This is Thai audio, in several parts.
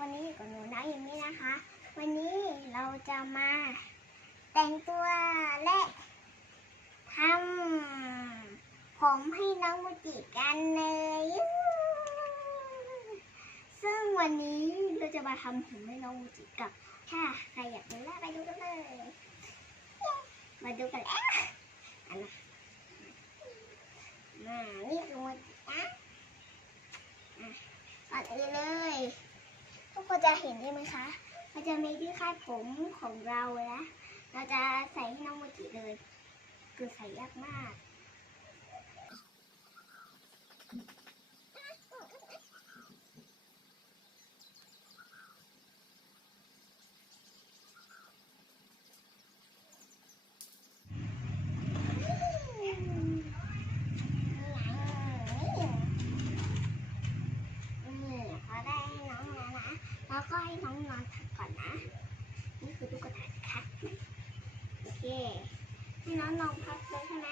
วันนี้อยู่กับหนูนะอย่างนี้นะคะ วันนี้เราจะมาแต่งตัวและทำผมให้น้องมูจิกันเลย ซึ่งวันนี้เราจะมาทำผมให้น้องมูจิกับ ถ้าใครอยากดูแลไปดูกันเลย มาดูกันแล้วอันนะมานี่คือมูจินะก่อนอื่นเลย ทุกคนจะเห็นใช่ไหมคะ มันจะมีที่คาดผมของเรานะเราจะใส่ให้น้องโมจิเลยคือใส่ยากมาก นี่พอได้ให้น้องแล้วนะ แล้วก็ให้น้องนอนพักก่อนนะ นี่คือตุ๊กตาค่ะโอเค ให้ น้องนอนพักเลยใช่ไหม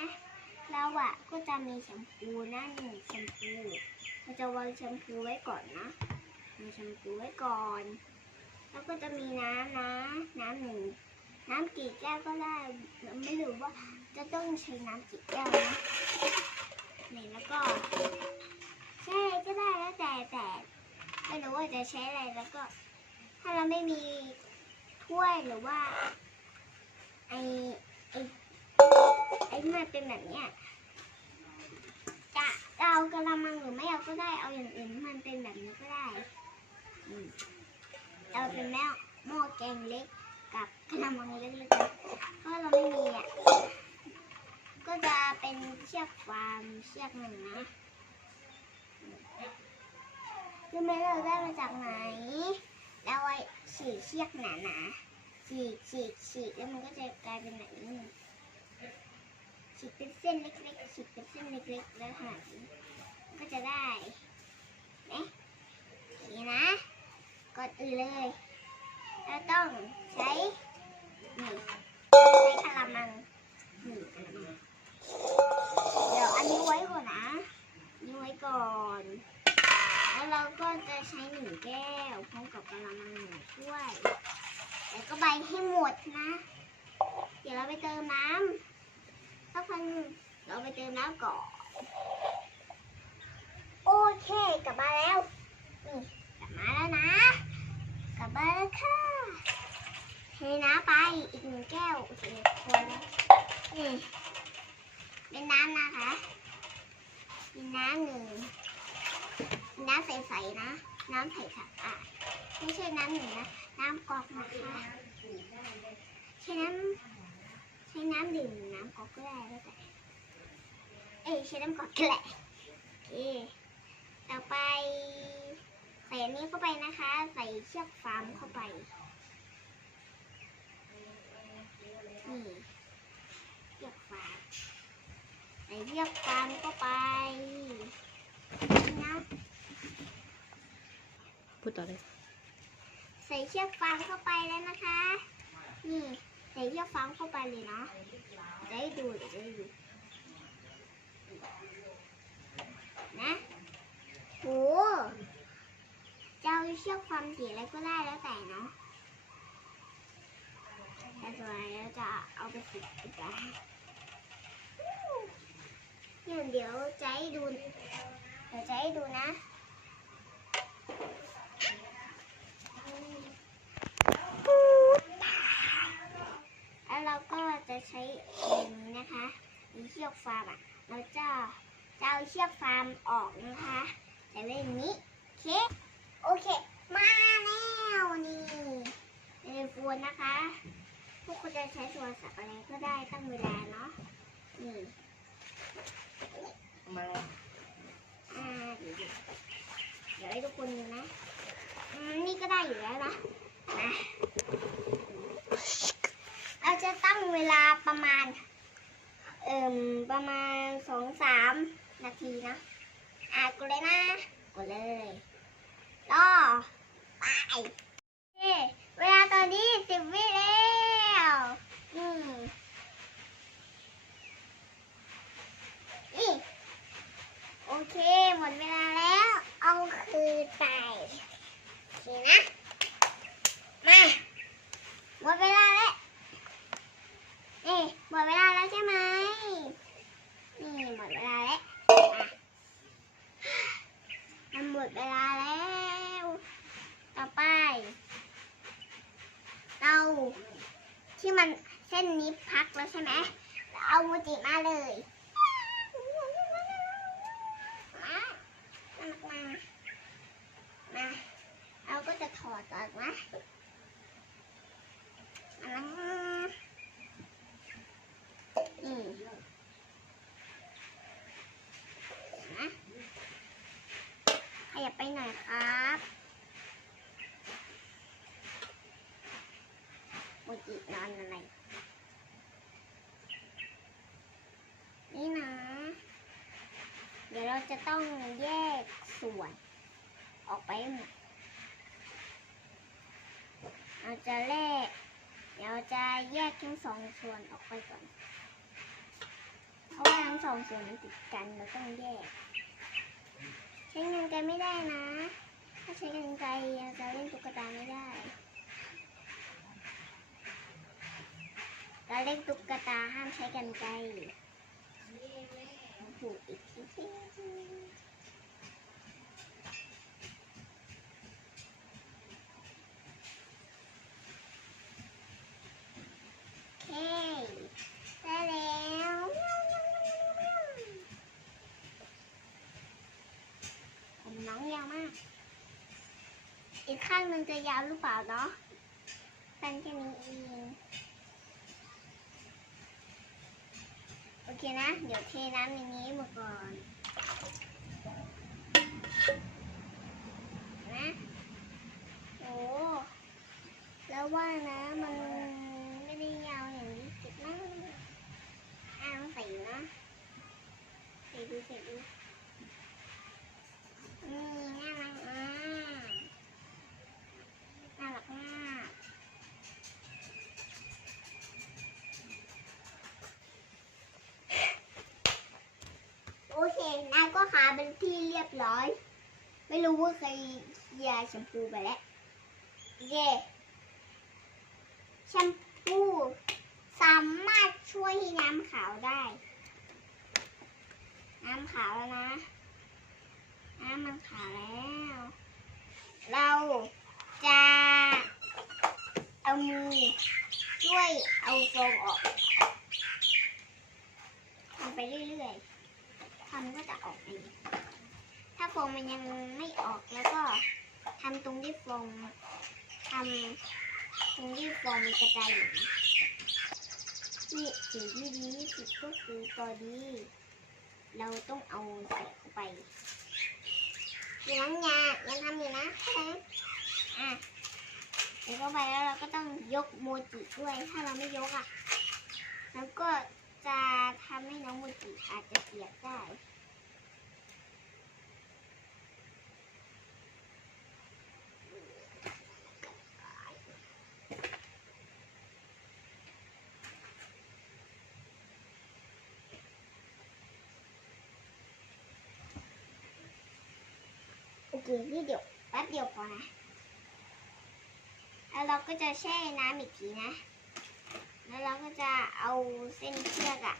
แล้วอะก็จะมีแชมพูนะหนึ่งแชมพูเราจะวางแชมพูไว้ก่อนนะวางแชมพูไว้ก่อน แล้วก็จะมีน้ำนะ น้ำหนึ่งน้ำกี่แก้วก็ได้ไม่รู้ว่าจะต้องใช้น้ำกี่แก้วนะนี่แล้วก็ใช่ก็ได้แล้วแต่แต่ไม่รู้ว่าจะใช้อะไรแล้วก็ ถ้าเราไม่มีถ้วยหรือว่าไอไอ ไอที่มันเป็นแบบเนี้ยจะเอากระมังหรือไม่เอาก็ได้เอาอย่างอื่นมันเป็นแบบนี้ก็ได้เอาเป็นแม่หม้อแกงเล็กกับกระมังเล็กๆเพราะเราไม่มีอะก็จะเป็นเชือกฟางเชือกหนึ่งนะรู้ไหมเราได้มาจากไหนแล้วไอ้ฉีกเชือกหนาๆฉีกฉีกฉีกแล้วมันก็จะกลายเป็นแบบนี้ ฉีกเป็นเส้นเล็กๆฉีกเป็นเส้นเล็กๆแล้วหั่นก็จะได้เนะนี่นะกดอื่นเลย เราต้องใช้นี่ใช้กะละมังนี่กะละมังเดี๋ยวอันนี้ไว้ก่อนนะนนี้ไว้ก่อน แล้วเราก็จะใช้หนึ่งแก้วพร้อมกับกะละมังหนึ่งถ้วยแล้วก็ใบให้หมดนะ เดี๋ยวเราไปเติมน้ำ สักพักหนึ่งเราไปเติมน้ำก่อน โอเค กลับมาแล้วนี่กลับมาแล้วนะ กลับมาแล้วค่ะเทน้ำไปอีกหนึ่งแก้วอเคคนแล้วนี่เป็นน้ำนะคะมีน้ำหนึ่งน้ำใสๆนะ น้ำใสสะอาดไม่ใช่น้ำหนึ่งนะ น้ำกอกนะคะใช้น้ำ ช้น้ำดื่มหรือน้ำกอกก็ได้แล้วแต่เอ้ยใช้น้ำกอกก็ได้โอเคต่อไปใส่อันนี้เข้าไปนะคะ ใส่เชือกฟาร์มเข้าไปนี่เชือกฟาร์มใส่เชือกฟาร์มเข้าไปนะพูดต่อเลย ใส่เชือกฟางเข้าไปแล้วนะคะ นี่ ใส่เชือกฟางเข้าไปเลยเนาะจะได้ดูเดี๋ยวจะได้ดูนะโหจะเอาเชือกฟางสีอะไรก็ได้แล้วแต่เนาะแต่ส่วนใหญ่เราจะเอาไปติดติดกันเนี่ยเดี๋ยวจะให้ดู เดี๋ยวจะให้ดูนะ แล้ว เราก็จะใช้อย่างนี้นะคะมีเชือกฟาร์มอะเราจะจะเอาเชือกฟาร์มออกนะคะแต่ไว้อย่างนี้เคโอเค มาแล้วนี่เรนฟูนนะคะพวกคุณจะใช้โทรศัพท์อะไรก็ได้ตั้งเวลาเนาะนี่มาแล้วอ่าเดี๋ยวดูเดี๋ยวให้ทุกคนดูนะอืมนี่ก็ได้อยู่แล้วนะนะเราจะตั้งเวลา ประมาณ เอ่มประมาณสองสามนาทีนะอะกดเลยนะกดเลยรอไปเวลาตอนนี้สิบวิแล้วอืมนี่ โอเค หมดเวลาแล้ว เอาคืนไป โอเค เคนะ มาหมดเวลาแล้วเอ๊ะหมดเวลาแล้วใช่ไหมนี่หมดเวลาแล้วอะมันหมดเวลาแล้ว ต่อไป เราที่มันเส้นนี้พัก แล้วใช่ไหมเอาโมจิมาเลยมามามาเราก็จะถอดออกนะมาอืมนะขยับไปหน่อยครับโมจินอนอะไร นี่นะ เราจะต้องแยกส่วน ออกไปหมด เราจะแลกเดี๋ยวจะแยกทั้งสองส่วนออกไปก่อน เพราะว่าทั้งสองส่วนมันติดกันเราต้องแยก ใช้กันไกลไม่ได้นะ ถ้าใช้กันไกลเราจะเล่นตุ๊กตาไม่ได้เราเล่นตุ๊กตาห้ามใช้กันไกลผูกอีก เคได้แล้วผมน้องยาวมาก อีกข้างหนึ่งจะยาวหรือเปล่าเนาะเป็นแค่นี้เอง โอ เคนะ เดี๋ยวเทน้ำในนี้มาก่อนนะโอ้แล้วว่านะมันไม่ได้ยาวอย่างนี้จิตนะอ่าต้องใส่อยู่นะใส่ดูใส่ดูนี่น่ารักมากน่ารักมาก โอเคน้ำก็ หาเป็นที่เรียบร้อย ไม่รู้ว่าใครเคลียร์แชมพูไปแล้วเย่แชมพูสามารถช่วยให้น้ำขาวได้ น้ำขาวแล้วนะ น้ำมันขาวแล้ว เราจะเอามือช่วยเอาโฟมออกทำไปเรื่อยๆ ทำก็จะออกเองถ้าโฟมมันยังไม่ออกแล้วก็ทำตรงที่โฟมทำตรงที่โฟมมันกระจายอยู่นี่สิ่งที่ดีที่สุดก็คือตัวนี้ เราต้องเอาใส่เข้าไปเดี๋ยวน้องยายังทำอยู่นะอะใส่เข้าไปแล้วเราก็ต้องยกโมจิด้วย ถ้าเราไม่ยกอะ แล้วก็ จะทำให้น้องโมจิอาจจะเปียได้โอเคนี่เดี๋ยวแป๊บเดียวพอนะ แล้วเราก็จะแช่น้ำอีกทีนะ แล้วเราก็จะเอาเส้นเชือกอะ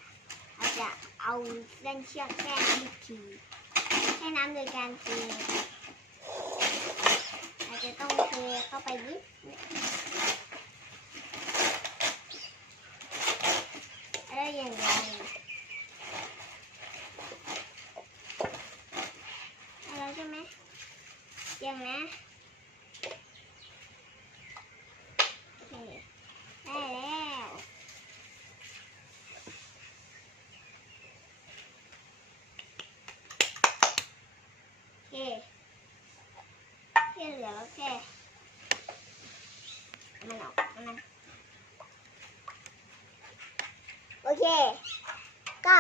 เราจะเอาเส้นเชือกแช่น้ำอีกทีแช่น้ำโดยการเทเราจะต้องเทเข้าไปนิดแล้วอย่างไรแล้วใช่ไหมยังนะโอเคได้แล้ว โอเค ที่เหลือก็แค่เอามันออกเอามันโอเค ก็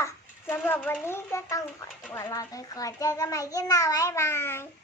สำหรับวันนี้ก็ต้องขอตัวลาไปก่อนเจอกันใหม่ที่หน้าบ๊ายบาย